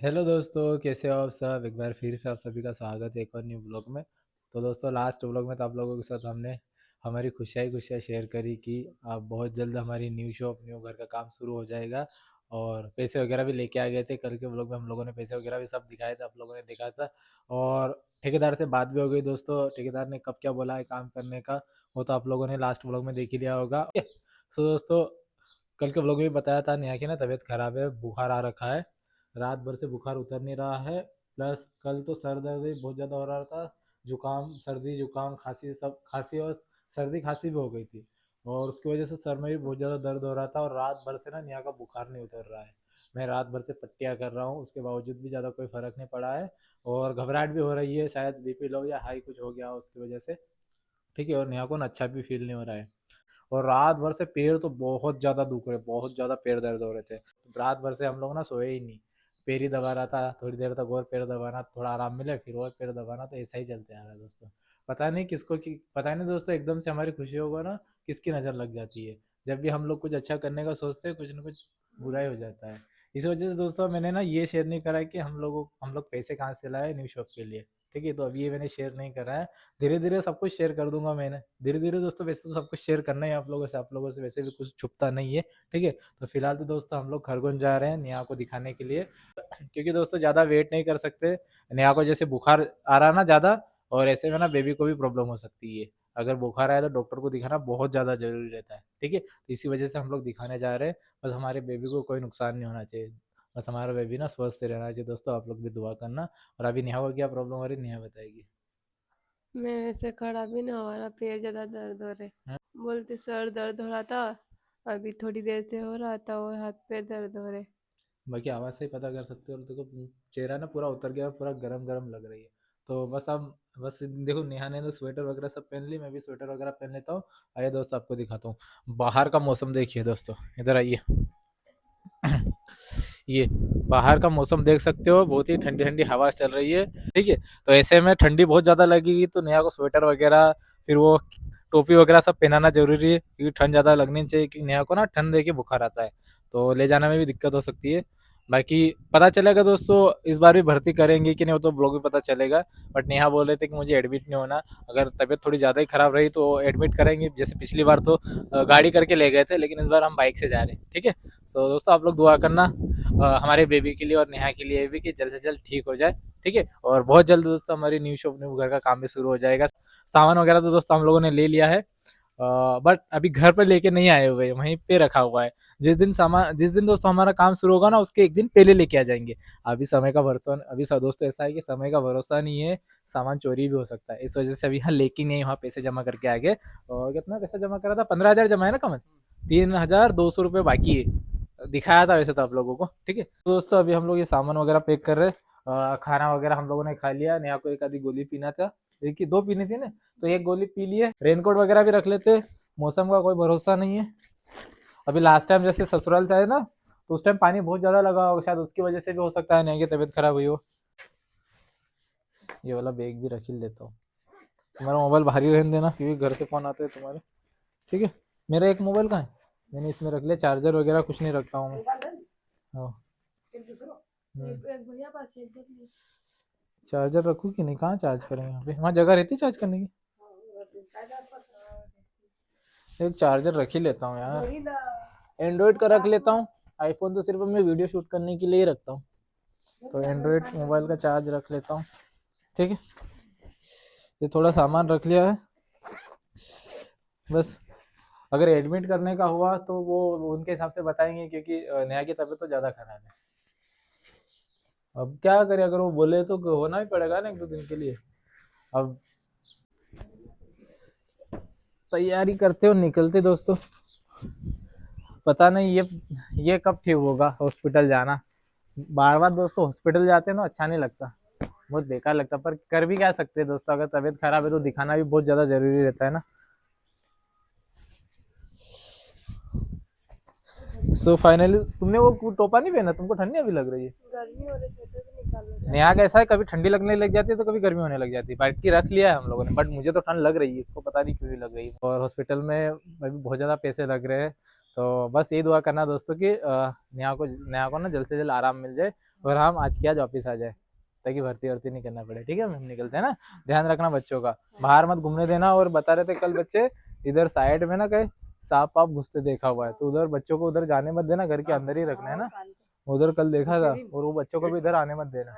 Hello दोस्तों, कैसे हो आप सब। एक बार फिर से आप सभी का स्वागत है एक और न्यू ब्लॉग में। तो दोस्तों, लास्ट ब्लॉग में तो आप लोगों के साथ हमने हमारी खुशियाँ ही खुशियाँ शेयर करी कि अब बहुत जल्द हमारी न्यू शॉप, न्यू घर का काम शुरू हो जाएगा। और पैसे वगैरह भी लेके आ गए थे। कल के ब्लॉग में हम लोगों ने पैसे वगैरह भी सब दिखाए थे, आप लोगों ने देखा था। और ठेकेदार से बात भी हो गई दोस्तों। ठेकेदार ने कब क्या बोला है काम करने का, वो तो आप लोगों ने लास्ट ब्लॉग में देख ही लिया होगा। सो दोस्तों, कल के ब्लॉग में भी बताया था नेहा की ना तबीयत खराब है, बुखार आ रखा है। रात भर से बुखार उतर नहीं रहा है। प्लस कल तो सर दर्द भी बहुत ज़्यादा हो रहा था। जुकाम, सर्दी जुकाम, खांसी, सब खांसी और सर्दी खांसी भी हो गई थी। और उसकी वजह से सर में भी बहुत ज़्यादा दर्द हो रहा था। और रात भर से ना नेहा का बुखार नहीं उतर रहा है। मैं रात भर से पट्टियाँ कर रहा हूँ, उसके बावजूद भी ज़्यादा कोई फ़र्क नहीं पड़ा है। और घबराहट भी हो रही है, शायद बीपी लो या हाई कुछ हो गया हो उसकी वजह से। ठीक है। और नेहा को ना अच्छा भी फील नहीं हो रहा है। और रात भर से पैर तो बहुत ज़्यादा दुख रहे, बहुत ज़्यादा पैर दर्द हो रहे थे। रात भर से हम लोग ना सोए ही नहीं। पैर ही दबा रहा था, थोड़ी देर तक और पैर दबाना, थोड़ा आराम मिले फिर और पैर दबाना, तो ऐसा ही चलते आ रहा है दोस्तों। पता नहीं किसको की पता नहीं दोस्तों, एकदम से हमारी खुशियों को ना किसकी नज़र लग जाती है। जब भी हम लोग कुछ अच्छा करने का सोचते हैं, कुछ ना कुछ बुरा ही हो जाता है। इस वजह से दोस्तों मैंने ना ये शेयर नहीं करा है कि हम लोग पैसे कहाँ से लाए न्यू शॉप के लिए। ठीक है, तो अभी ये मैंने शेयर नहीं करा है। धीरे धीरे सब कुछ शेयर कर दूंगा मैंने, धीरे धीरे दोस्तों। वैसे तो सब कुछ शेयर करना ही है आप लोगों से वैसे भी कुछ छुपता नहीं है। ठीक है। तो फिलहाल तो दोस्तों हम लोग खरगोन जा रहे हैं नेहा को दिखाने के लिए, क्योंकि दोस्तों ज़्यादा वेट नहीं कर सकते। नेहा को जैसे बुखार आ रहा ना ज़्यादा, और ऐसे में ना बेबी को भी प्रॉब्लम हो सकती है। अगर बुखार आए तो डॉक्टर को दिखाना बहुत ज़्यादा जरूरी रहता है। ठीक है, तो इसी वजह से हम लोग दिखाने जा रहे हैं। बस हमारे बेबी को कोई नुकसान नहीं होना चाहिए। बस हमारा बेबी ना स्वस्थ रहना चाहिए दोस्तों। आप लोग भी दुआ करना। और अभी नेहा को क्या प्रॉब्लम हो रही है, नेहा बताएगी। मेरे से खड़ा भी नहीं हो रहा, पैर ज्यादा दर्द हो रहे। बोलते सर दर्द हो रहा था, अभी थोड़ी देर से हो रहा था, वो हाथ पैर दर्द हो रहे। बाकी आवाज़ से ही पता कर सकते हो। और देखो, चेहरा ना पूरा उतर गया, पूरा गरम गरम लग रही है। तो बस अब, बस देखो, नेहा ने तो स्वेटर वगैरह सब पहन ली, मैं भी स्वेटर वगैरह पहन लेता हूँ। आइए दोस्तों, आपको दिखाता हूँ बाहर का मौसम। देखिए दोस्तों, इधर आइए। ये बाहर का मौसम देख सकते हो, बहुत ही ठंडी ठंडी हवा चल रही है। ठीक है। तो ऐसे में ठंडी बहुत ज़्यादा लगेगी, तो नेहा को स्वेटर वगैरह, फिर वो टोपी वगैरह सब पहनाना जरूरी है, क्योंकि ठंड ज़्यादा लगनी चाहिए। क्योंकि नेहा को ना ठंड देके बुखार आता है, तो ले जाने में भी दिक्कत हो सकती है। बाकी पता चलेगा दोस्तों, इस बार भी भर्ती करेंगे कि नहीं वो तो ब्लॉग में पता चलेगा। बट नेहा बोल रहे थे कि मुझे एडमिट नहीं होना। अगर तबीयत थोड़ी ज़्यादा ही खराब रही तो एडमिट करेंगे। जैसे पिछली बार तो गाड़ी करके ले गए थे, लेकिन इस बार हम बाइक से जा रहे हैं। ठीक है। तो दोस्तों आप लोग दुआ करना हमारे बेबी के लिए और नेहा के लिए भी, कि जल्द से जल्द ठीक हो जाए। ठीक है। और बहुत जल्द दोस्तों हमारी न्यू शॉप, न्यू घर का काम भी शुरू हो जाएगा। सामान वगैरह तो दोस्तों हम लोगों ने ले लिया है, बट अभी घर पर लेके नहीं आए हुए, वहीं पे रखा हुआ है। जिस दिन दोस्तों हमारा काम शुरू होगा ना, उसके एक दिन पहले लेके आ जाएंगे। अभी समय का भरोसा, दोस्तों ऐसा है कि समय का भरोसा नहीं है। सामान चोरी भी हो सकता है, इस वजह से अभी यहाँ लेके नहीं, वहाँ पैसे जमा करके आ गए। और कितना पैसा जमा करा था, 15,000 जमा है ना कमल। 3,200 रुपये बाकी है, दिखाया था वैसे तो आप लोगों को। ठीक है। तो दोस्तों अभी हम लोग ये सामान वगैरह पैक कर रहे हैं। खाना वगैरह हम लोगों ने खा लिया। नेहा को एक आधी गोली पीना था, एक ही दो पीनी थी ना, तो एक गोली पी लिए। रेनकोट वगैरह भी रख लेते, मौसम का कोई भरोसा नहीं है। अभी लास्ट टाइम जैसे ससुराल से आए ना, तो उस टाइम पानी बहुत ज्यादा लगा होगा, शायद उसकी वजह से भी हो सकता है नेहा की तबीयत खराब हुई हो। ये वाला बैग भी रख ही लेता हूँ। तुम्हारा मोबाइल बाहर ही रहने देना, क्योंकि घर से फोन आते हैं तुम्हारे। ठीक है। मेरा एक मोबाइल कहाँ है, मैंने इसमें रख लिया। चार्जर वगैरह कुछ नहीं रखता हूँ मैं। हाँ। चार्जर रखूँ कि नहीं, कहाँ चार्ज करें, यहाँ पे वहाँ जगह रहती है चार्ज करने की। एक चार्जर रख ही लेता हूँ यार, एंड्रॉइड का रख लेता हूँ। आईफोन तो सिर्फ मैं वीडियो शूट करने के लिए ही रखता हूँ, तो एंड्रॉइड मोबाइल का चार्ज रख लेता हूँ। ठीक है। ये थोड़ा सामान रख लिया है बस। अगर एडमिट करने का हुआ तो वो उनके हिसाब से बताएंगे, क्योंकि नेहा की तबीयत तो ज़्यादा खराब है। अब क्या करें, अगर वो बोले तो होना ही पड़ेगा ना एक दो दिन के लिए। अब तैयारी करते हो, निकलते दोस्तों। पता नहीं ये कब ठीक होगा हॉस्पिटल जाना। बार बार दोस्तों हॉस्पिटल जाते हैं ना, अच्छा नहीं लगता, बहुत बेकार लगता। पर कर भी क्या सकते हैं दोस्तों, अगर तबीयत खराब है तो दिखाना भी बहुत ज्यादा जरूरी रहता है ना। सो फाइनली तुमने वो टोपा नहीं पहना, तुमको ठंडी अभी लग रही है। गर्मी हो रही, स्वेटर भी निकाल लो। नेहा कैसा है, कभी ठंडी लगने लग जाती है तो कभी गर्मी होने लग जाती है। बाल्टी रख लिया है हम लोगों ने, बट मुझे तो ठंड लग रही है, इसको पता नहीं क्यों लग रही है। और हॉस्पिटल में अभी बहुत ज़्यादा पैसे लग रहे हैं, तो बस यही दुआ करना दोस्तों कि नेहा को ना जल्द से जल्द आराम मिल जाए और हम आज की आज वापस आ जाए, ताकि भर्ती वर्ती नहीं करना पड़े। ठीक है, हम निकलते हैं ना। ध्यान रखना बच्चों का, बाहर मत घूमने देना। और बता रहे थे कल बच्चे इधर साइड में ना कहीं सांप वाप घुसते देखा हुआ है, तो उधर बच्चों को उधर जाने मत देना, घर के अंदर ही रखना है ना। उधर कल देखा था, और वो बच्चों को भी इधर आने मत देना।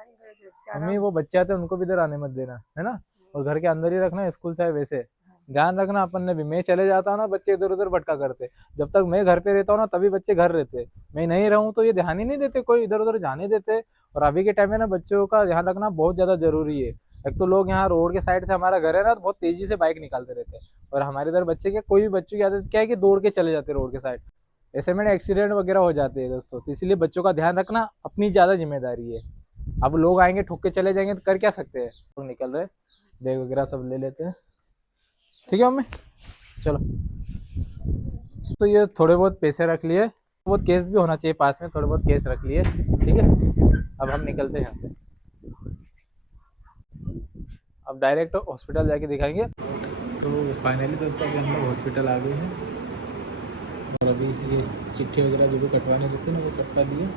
मम्मी वो बच्चे आते हैं उनको भी इधर आने मत देना, है ना। और घर के अंदर ही रखना, स्कूल से आए वैसे ध्यान रखना। अपन ने भी, मैं चले जाता हूँ ना बच्चे इधर उधर भटका करते, जब तक मैं घर पे रहता हूँ ना तभी बच्चे घर रहते, मैं नहीं रहूँ तो ये ध्यान ही नहीं देते, कोई इधर उधर जाने देते। और अभी के टाइम में ना बच्चों का ध्यान रखना बहुत ज्यादा जरूरी है। एक तो लोग यहाँ रोड के साइड से, हमारा घर है ना, तो बहुत तेजी से बाइक निकालते रहते हैं, और हमारे इधर बच्चे क्या, कोई भी बच्चों की आदत क्या है कि दौड़ के चले जाते हैं रोड के साइड, ऐसे में एक्सीडेंट वगैरह हो जाते हैं दोस्तों। तो इसलिए बच्चों का ध्यान रखना अपनी ज्यादा जिम्मेदारी है। अब लोग आएंगे ठोक के चले जाएंगे तो कर क्या सकते हैं, तो निकल रहे, बैग वगैरह सब ले लेते हैं। ठीक है मम्मी, चलो। तो ये थोड़े बहुत पैसे रख लिए, बहुत केस भी होना चाहिए पास में, थोड़े बहुत केस रख लिए। ठीक है, अब हम निकलते हैं यहाँ से, अब डायरेक्ट हॉस्पिटल जाके दिखाएंगे। तो फाइनली दोस्तों अभी हम लोग हॉस्पिटल आ गए हैं, और अभी ये चिट्ठी वगैरह जो भी कटवाने देते हैं ना वो कटवा दिए।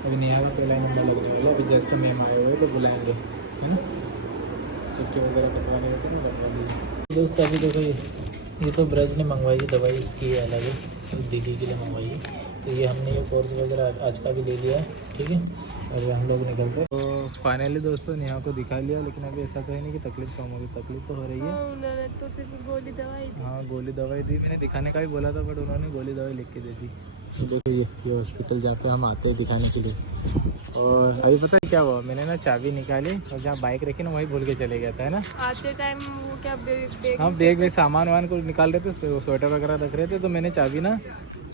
अभी नेहा का पहला नंबर लगने वाला है, अभी जैसे मैम आए हुए तो बुलाएंगे, है ना। चिट्ठी वगैरह कटवाने देते हैं ना, कटवा दिए। दोस्तों अभी देखो ये तो ब्रज ने मंगवाई है दवाई, उसकी है अलग है, तो दीदी के लिए मंगवाई है। तो ये हमने ये कोर्स वगैरह आज का भी ले लिया है। ठीक है, और हम लोग निकलते हैं। तो फाइनली दोस्तों नेहा को दिखा लिया, लेकिन अभी ऐसा तो है नहीं कि तकलीफ कम होगी, तकलीफ तो हो रही है। उन्होंने तो सिर्फ गोली दवाई दी। हाँ गोली दवाई दी, मैंने दिखाने का भी बोला था, बट उन्होंने गोली दवाई लिख के दे दी। तो देखो ये हॉस्पिटल जहाँ पे हम आते हैं दिखाने के लिए। और अभी पता है क्या हुआ, मैंने ना चाबी निकाली और जहाँ बाइक रखी ना वहीं भूल के चले गया था, है ना। आते टाइम वो क्या बैग हम बैग में सामान वामान को निकाल रहे थे, स्वेटर वगैरह रख रहे थे, तो मैंने चाबी ना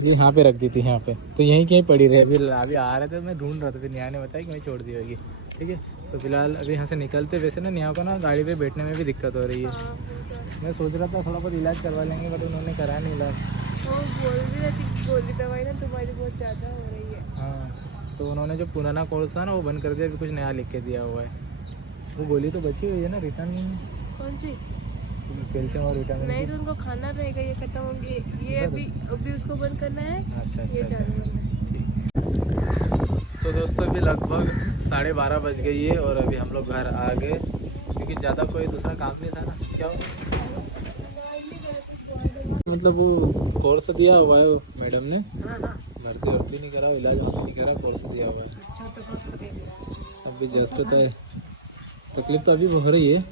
ये यहाँ पे रख दी थी, यहाँ पे, तो यहीं कहीं पड़ी रही। अभी आ रहे थे, मैं ढूंढ रहा था, फिर नेहा ने बताया कि मैं छोड़ दी होगी। ठीक है, तो फिलहाल अभी यहाँ से निकलते, वैसे ना नेहा को ना गाड़ी पे बैठने में भी दिक्कत हो रही है। मैं सोच रहा था थोड़ा बहुत इलाज करवा लेंगे, बट उन्होंने कराया नहीं इलाज। वो बोल भी रही थी गोली दवाई ना तुम्हारी बहुत ज़्यादा हो रही है। हाँ, तो उन्होंने जो पुराना कोर्स था ना वो बंद कर दिया, अभी कुछ नया लिख के दिया हुआ है। वो गोली तो बची हुई है ना, रिटर्न कौन सी? कैल्शियम और विटामिन। नहीं तो उनको खाना रहेगा, ये खत्म होंगे, ये अभी उसको बंद करना है। अच्छा, ये चालू करना है। ठीक। तो दोस्तों अभी लगभग 12:30 बज गई है, और अभी हम लोग घर आ गए, क्योंकि ज़्यादा कोई दूसरा काम नहीं था ना। क्या हुआ? मतलब वो कोर्स दिया हुआ है मैडम ने, भर्ती वर्ती नहीं करा, इलाज नहीं करा, कोर्स दिया हुआ है। अच्छा तो कोर्स दे दिया। अभी जस्ट होता है, तकलीफ तो अभी हो रही है,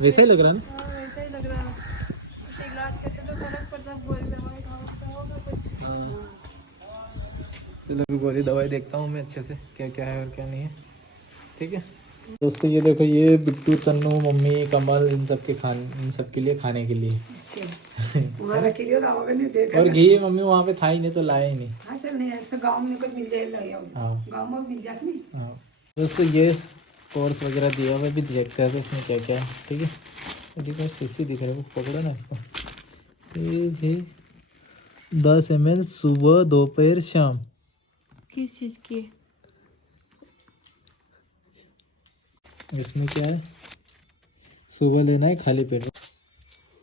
वैसा ही लग रहा है ना। हाँ वैसा ही लग रहा है, कुछ इलाज करते तो फर्क पड़ता, गोली दवाई खाओ तो होगा कुछ। हाँ, चलो अभी गोली दवाई देखता हूँ मैं अच्छे से क्या क्या है और क्या नहीं है। ठीक है दोस्तों, ये देखो ये बिट्टू तन्नू मम्मी कमल इन सब के लिए खाने के लिए। तुम्हारा क्लियर आओगे नहीं देखा। और घी मम्मी वहाँ पे था ही नहीं तो लाए ही नहीं। हाँ चल नहीं ऐसा गाँव में कोई मिल जाएगा, हाँ गाँव में मिल जाती नहीं। हाँ दोस्तों, ये कोर्स वगैरह दिया हुआ भी देखते हैं इसमें क्या क्या है। ठीक है, देखो शीशी दिख रहा है, पकड़ो ना इसको। ये 10 ml सुबह दोपहर शाम। किस चीज़ की? इसमें क्या है, सुबह लेना है खाली पेट।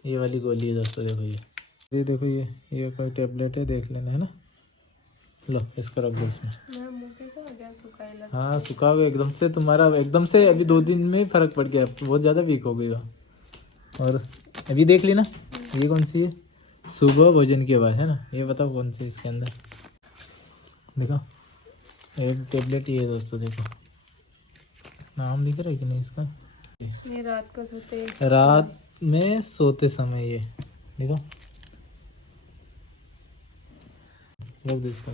ये वाली गोली है दोस्तों, देखो ये देखो ये कोई टेबलेट है, देख लेना, है ना। लो इसको रख दो इसमें। मैं मुँह पे तो हो गया सुखाइला। हाँ सुखा हुआ एकदम से, तुम्हारा एकदम से अभी 2 दिन में फ़र्क पड़ गया, बहुत ज़्यादा वीक हो गई हो। और अभी देख ली ना, ये कौन सी है, सुबह भोजन के बाद, है ना। ये बताओ कौन सी इसके अंदर, देखो एक टेबलेट ये है दोस्तों, देखो नाम लिख रहा है कि नहीं इसका। मैं रात को सोते रात में सोते समय ये देखो, रख दो इसको।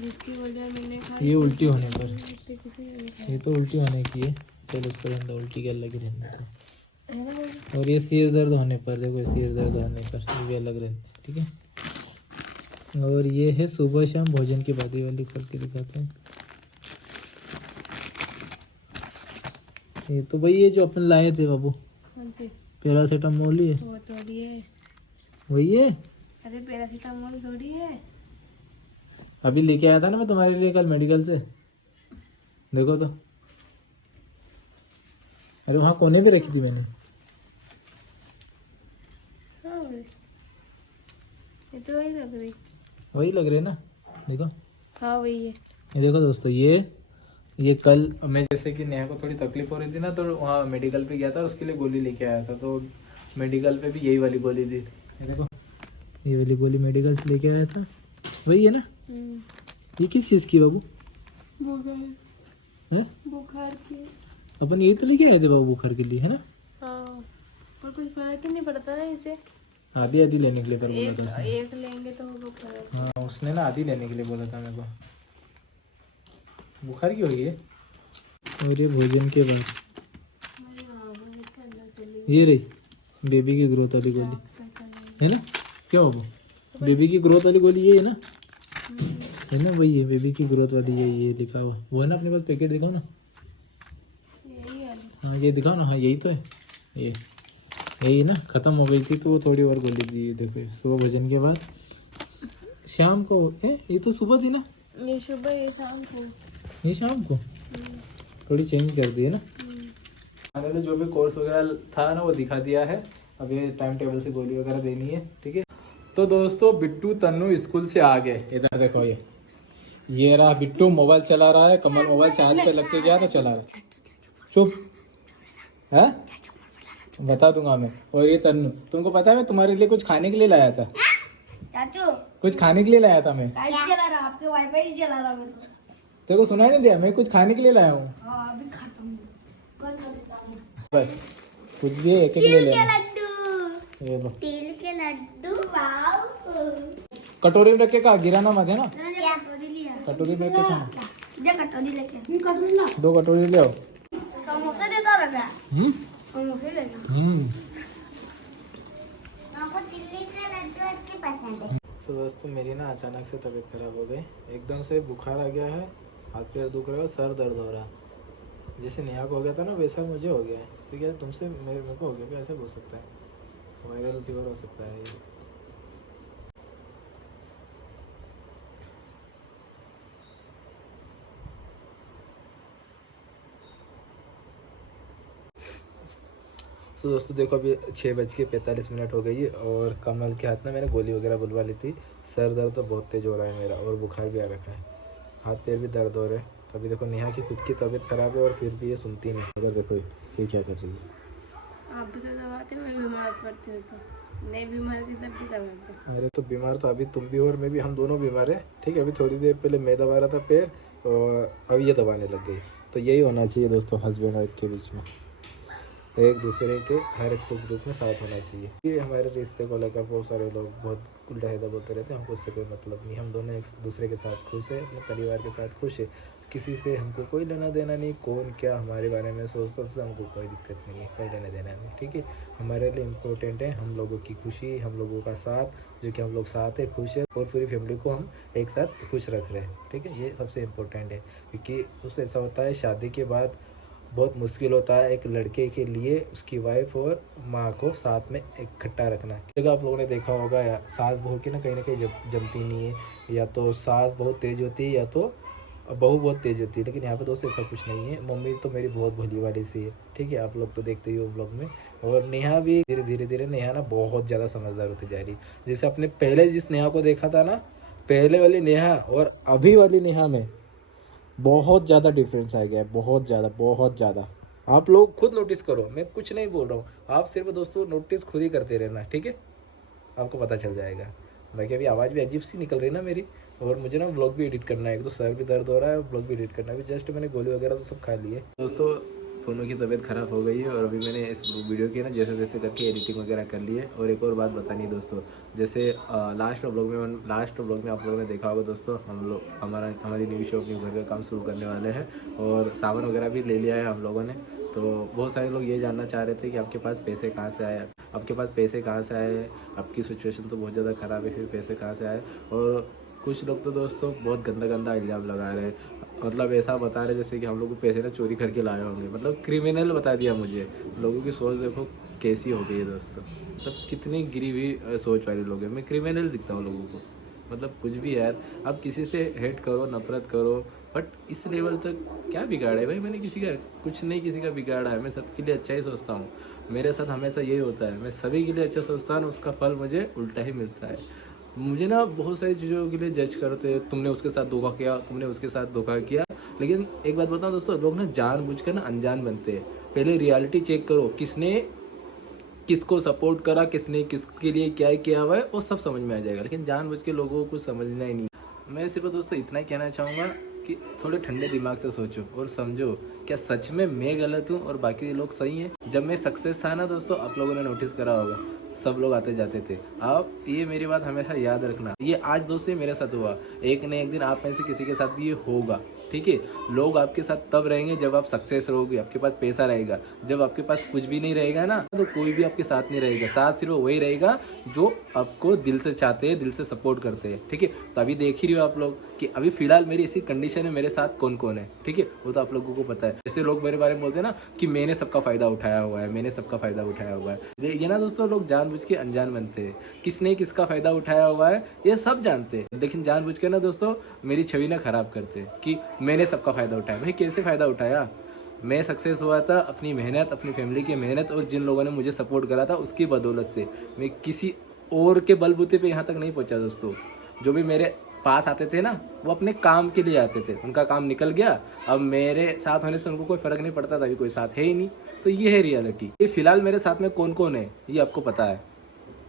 जिसकी वजह मैंने खाई ये उल्टी होने पर, किसी ने नहीं खाई। ये तो उल्टी होने की है, चलो उसको रहने दो, उल्टी क्या लगी रहने दो। है ना वो? और ये सिर दर्द होने पर, देखो सिर दर्द होने पर ये भी अलग रहता है। ठीक है, और ये है सुबह शाम भोजन के बाद, ये वाली खोल के दिखाते हैं। ये तो भाई ये जो अपन लाए थे बाबू, कौन सी? पैरासीटामोल ही है, वो थोड़ी है। वही है। अरे पैरासीटामोल थोड़ी है। अभी लेके आया था ना मैं तुम्हारे लिए कल मेडिकल से, देखो तो। अरे वहाँ कोने पे रखी थी मैंने। हाँ ये तो वही लग रही। वही लग रहे ना, देखो। हाँ वही है। ये देखो दोस्तों, ये कल मैं जैसे कि नेहा को थोड़ी तकलीफ हो रही थी ना, तो वहाँ मेडिकल पे गया था, उसके लिए गोली लेके आया था। तो मेडिकल पे भी यही वाली गोली दी थी। ये देखो, ये वाली गोली मेडिकल से लेके आया था, वही है ना। ये किस चीज़ की बाबू है? बुखार की। अपन यही तो लेके आए थे बाबू बुखार के लिए, है ना। हाँ पर कुछ फर्क ही नहीं पड़ता ना इसे। आधी आधी लेने के लिए पर बोला था उसने। एक लेंगे तो होगा फर्क। हाँ उसने ना आधी लेने के लिए बोला था मेरे को। बुखार की हो गई है। और ये भोजन के बाद ये रही बेबी की ग्रोथ वाली गोली, है ना। क्या बाबू, बेबी की ग्रोथ वाली गोली ये है ना, है ना। वही है बेबी की ग्रोथ वाली, ये लिखा हुआ वो है ना। अपने पास पैकेट दिखाओ ना। यही है। हाँ ये दिखाओ ना। हाँ यही तो है, ये यही ना। ख़त्म हो गई थी तो वो थोड़ी और गोली दी। ये देखो, सुबह भोजन के बाद शाम को। ये तो सुबह थी ना। ये सुबह ये शाम को। ये शाम को थोड़ी चेंज कर दी है ना। मैंने तो जो भी कोर्स वगैरह था ना वो दिखा दिया है। अब ये टाइम टेबल से गोली वगैरह देनी है, ठीक है। तो दोस्तों बिट्टू तन्नू स्कूल से आ गए। इधर देखो, ये रहा बिट्टू, मोबाइल चला रहा है। कमल मोबाइल चार्ज पे लग के गया तो चला रहा। चुप है, बता दूंगा मैं। और ये तन्नू, तुमको पता है मैं तुम्हारे लिए कुछ खाने के लिए लाया था। चाचू कुछ खाने के लिए लाया था मैं। चला रहा, आपके वाईफाई नहीं चला रहा मेरे को। तेरे को सुनाई नहीं दिया? मैं कुछ खाने के लिए लाया हूँ। हाँ अभी खाता हूँ। कल कर देता हूँ। बस कुछ भी एक एक ले लेना। लड्डू, ये लो, तिल के लड्डू। वाओ, कटोरी में रख के कहा, गिराना मत, है ना। क्या कटोरी लिया? कटोरी में रख के खाना। जा कटोरी लेके। कटोरी ला। 2 कटोरी ले आओ। समोसा देता रहा। हम्म समोसे लेना। तो दोस्तों मेरी ना अचानक से तबीयत खराब हो गई। एकदम से बुखार आ गया है, हाथ पैर दुख रहा है, सर दर्द हो रहा है। जैसे नेहा को हो गया था ना वैसा मुझे हो गया है। तो क्या तुमसे मेरे को हो गया? ऐसे हो सकता है, वायरल फीवर हो सकता है ये। तो दोस्तों देखो, अभी 6:45 हो गई है और कमल के हाथ में मैंने गोली वगैरह बुलवा ली थी। सर दर्द तो बहुत तेज़ हो रहा है मेरा, और बुखार भी आ रखा है, हाथ पैर भी दर्द हो रहे हैं। तो अभी देखो नेहा की खुद की तबीयत खराब है और फिर भी ये सुनती नहीं। अगर देखो ये क्या कर रही है। आप भी तो दबाते, मैं बीमार पड़ती हूँ तो। नहीं बीमार थी तब भी दबाते। अरे तो बीमार तो अभी तुम भी हो और मैं भी, हम दोनों बीमार हैं, ठीक है। अभी थोड़ी देर पहले मैं दबा रहा था पैर और अब ये दबाने लग गई। तो यही होना चाहिए दोस्तों हस्बैंड वाइफ के बीच में, एक दूसरे के हर एक सुख दुख में साथ होना चाहिए। ये हमारे रिश्ते को लेकर बहुत सारे लोग बहुत उल्टा सीधा बोलते रहते हैं। हमको उससे कोई मतलब नहीं, हम दोनों एक दूसरे के साथ खुश है, अपने परिवार के साथ खुश है। किसी से हमको कोई लेना देना नहीं, कौन क्या हमारे बारे में सोचता है उससे हमको कोई दिक्कत नहीं है, कोई लेना देना नहीं, ठीक है। हमारे लिए इम्पोर्टेंट है हम लोगों की खुशी, हम लोगों का साथ, जो कि हम लोग साथ है, खुश है, और पूरी फैमिली को हम एक साथ खुश रख रहे हैं, ठीक है। ये सबसे इम्पोर्टेंट है, क्योंकि उससे ऐसा होता है शादी के बाद बहुत मुश्किल होता है एक लड़के के लिए उसकी वाइफ और माँ को साथ में इकट्ठा रखना। क्योंकि आप लोगों ने देखा होगा सास बहू की ना कहीं जमती नहीं है, या तो सास बहुत तेज़ होती है या तो बहू बहुत तेज़ होती है। लेकिन यहाँ पे दोस्त ऐसा कुछ नहीं है। मम्मी तो मेरी बहुत भली वाली सी है, ठीक है। आप लोग तो देखते ही हो ब्लॉग में। और नेहा भी धीरे धीरे नेहा ना बहुत ज़्यादा समझदार होती जा रही। जैसे आपने पहले जिस नेहा को देखा था ना, पहले वाली नेहा और अभी वाली नेहा में बहुत ज़्यादा डिफरेंस आ गया है, बहुत ज़्यादा। आप लोग खुद नोटिस करो, मैं कुछ नहीं बोल रहा हूँ, आप सिर्फ दोस्तों नोटिस खुद ही करते रहना, ठीक है। आपको पता चल जाएगा। बाकी अभी आवाज़ भी अजीब सी निकल रही है ना मेरी, और मुझे ना व्लॉग भी एडिट करना है। एक तो सर भी दर्द हो रहा है और व्लॉग भी एडिट करना है। अभी जस्ट मैंने गोली वगैरह तो सब खा ली है। दोस्तों दोनों की तबीयत ख़राब हो गई है और अभी मैंने इस वीडियो की ना जैसे तैसे करके एडिटिंग वगैरह कर ली है। और एक और बात बतानी है दोस्तों, जैसे लास्ट व्लॉग में आप लोगों ने देखा होगा दोस्तों, हम लोग हमारी न्यू शॉप न्यू घर का काम शुरू करने वाले हैं और सामान वगैरह भी ले लिया है हम लोगों ने। तो बहुत सारे लोग ये जानना चाह रहे थे कि आपके पास पैसे कहाँ से आए, आपकी सिचुएशन तो बहुत ज़्यादा ख़राब है, फिर पैसे कहाँ से आए। और कुछ लोग तो दोस्तों बहुत गंदा इल्ज़ाम लगा रहे हैं, मतलब ऐसा बता रहे जैसे कि हम लोग को पैसे ना चोरी करके लाए होंगे, मतलब क्रिमिनल बता दिया मुझे। लोगों की सोच देखो कैसी हो गई है दोस्तों, मतलब कितनी गिरी हुई सोच वाले लोग हैं। मैं क्रिमिनल दिखता हूँ लोगों को, मतलब कुछ भी यार। आप किसी से हेट करो, नफरत करो, बट इस लेवल तक क्या बिगाड़ा है भाई? मैंने किसी का बिगाड़ा है। मैं सबके लिए अच्छा ही सोचता हूँ, मेरे साथ हमेशा यही होता है। मैं सभी के लिए अच्छा सोचता हूँ, उसका फल मुझे उल्टा ही मिलता है। मुझे ना बहुत सारी चीज़ों के लिए जज करते, तुमने उसके साथ धोखा किया, तुमने उसके साथ धोखा किया। लेकिन एक बात बताऊँ दोस्तों, लोग ना जानबूझकर ना अनजान बनते हैं। पहले रियलिटी चेक करो, किसने किसको सपोर्ट करा, किसने किसके लिए क्या किया हुआ है, वो सब समझ में आ जाएगा। लेकिन जानबूझ के लोगों को समझना ही नहीं। मैं सिर्फ दोस्तों इतना ही कहना चाहूँगा कि थोड़े ठंडे दिमाग से सोचो और समझो, क्या सच में मैं गलत हूँ और बाकी लोग सही हैं। जब मैं सक्सेस था ना दोस्तों, आप लोगों ने नोटिस करा होगा, सब लोग आते जाते थे। आप ये मेरी बात हमेशा याद रखना, ये आज दोस्तों मेरे साथ हुआ, एक न एक दिन आप में से किसी के साथ भी ये होगा। ठीक है, लोग आपके साथ तब रहेंगे जब आप सक्सेस रहोगे, आपके पास पैसा रहेगा। जब आपके पास कुछ भी नहीं रहेगा ना, तो कोई भी आपके साथ नहीं रहेगा। साथ सिर्फ वही रहेगा जो आपको दिल से चाहते हैं, दिल से सपोर्ट करते हैं। ठीक है, तो अभी देख ही रहे हो आप लोग कि अभी फिलहाल मेरी ऐसी कंडीशन है, मेरे साथ कौन कौन है। ठीक है, वो तो आप लोगों को पता है। जैसे लोग मेरे बारे में बोलते हैं ना कि मैंने सबका फ़ायदा उठाया हुआ है, मैंने सबका फ़ायदा उठाया हुआ है। ये ना दोस्तों, लोग जानबूझ के अनजान बनते हैं। किसने किसका फ़ायदा उठाया हुआ है ये सब जानते हैं, लेकिन जानबूझ के ना दोस्तों मेरी छवि ना ख़राब करते हैं कि मैंने सबका फ़ायदा उठाया। भाई कैसे फ़ायदा उठाया? मैं सक्सेस हुआ था अपनी मेहनत, अपनी फैमिली की मेहनत और जिन लोगों ने मुझे सपोर्ट करा था उसकी बदौलत से। मैं किसी और के बलबूते पे यहाँ तक नहीं पहुँचा दोस्तों। जो भी मेरे पास आते थे ना, वो अपने काम के लिए आते थे, उनका काम निकल गया, अब मेरे साथ होने से उनको कोई फ़र्क नहीं पड़ता था, अभी कोई साथ है ही नहीं। तो ये है रियलिटी। ये फिलहाल मेरे साथ में कौन कौन है ये आपको पता है।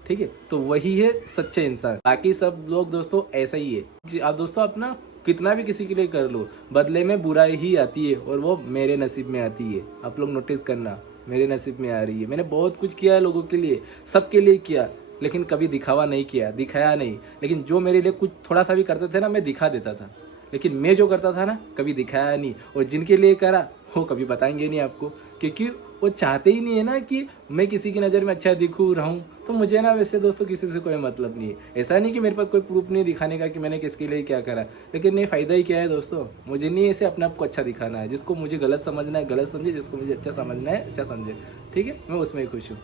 ठीक है, तो वही है सच्चे इंसान। बाकी सब लोग दोस्तों ऐसा ही है। आप दोस्तों अपना कितना भी किसी के लिए कर लो, बदले में बुराई ही आती है और वो मेरे नसीब में आती है। आप लोग नोटिस करना, मेरे नसीब में आ रही है। मैंने बहुत कुछ किया है लोगों के लिए, सबके लिए किया, लेकिन कभी दिखावा नहीं किया, दिखाया नहीं। लेकिन जो मेरे लिए कुछ थोड़ा सा भी करते थे ना, मैं दिखा देता था। लेकिन मैं जो करता था ना, कभी दिखाया नहीं। और जिनके लिए करा वो कभी बताएंगे नहीं आपको, क्योंकि वो चाहते ही नहीं है ना कि मैं किसी की नज़र में अच्छा दिखूँ, रहूँ। तो मुझे ना वैसे दोस्तों किसी से कोई मतलब नहीं है। ऐसा नहीं कि मेरे पास कोई प्रूफ नहीं दिखाने का कि मैंने किसके लिए क्या करा, लेकिन नहीं, फ़ायदा ही क्या है दोस्तों। मुझे नहीं ऐसे अपने आप को अच्छा दिखाना है। जिसको मुझे गलत समझना है गलत समझे, जिसको मुझे अच्छा समझना है अच्छा समझे। ठीक है, मैं उसमें ही खुश हूँ।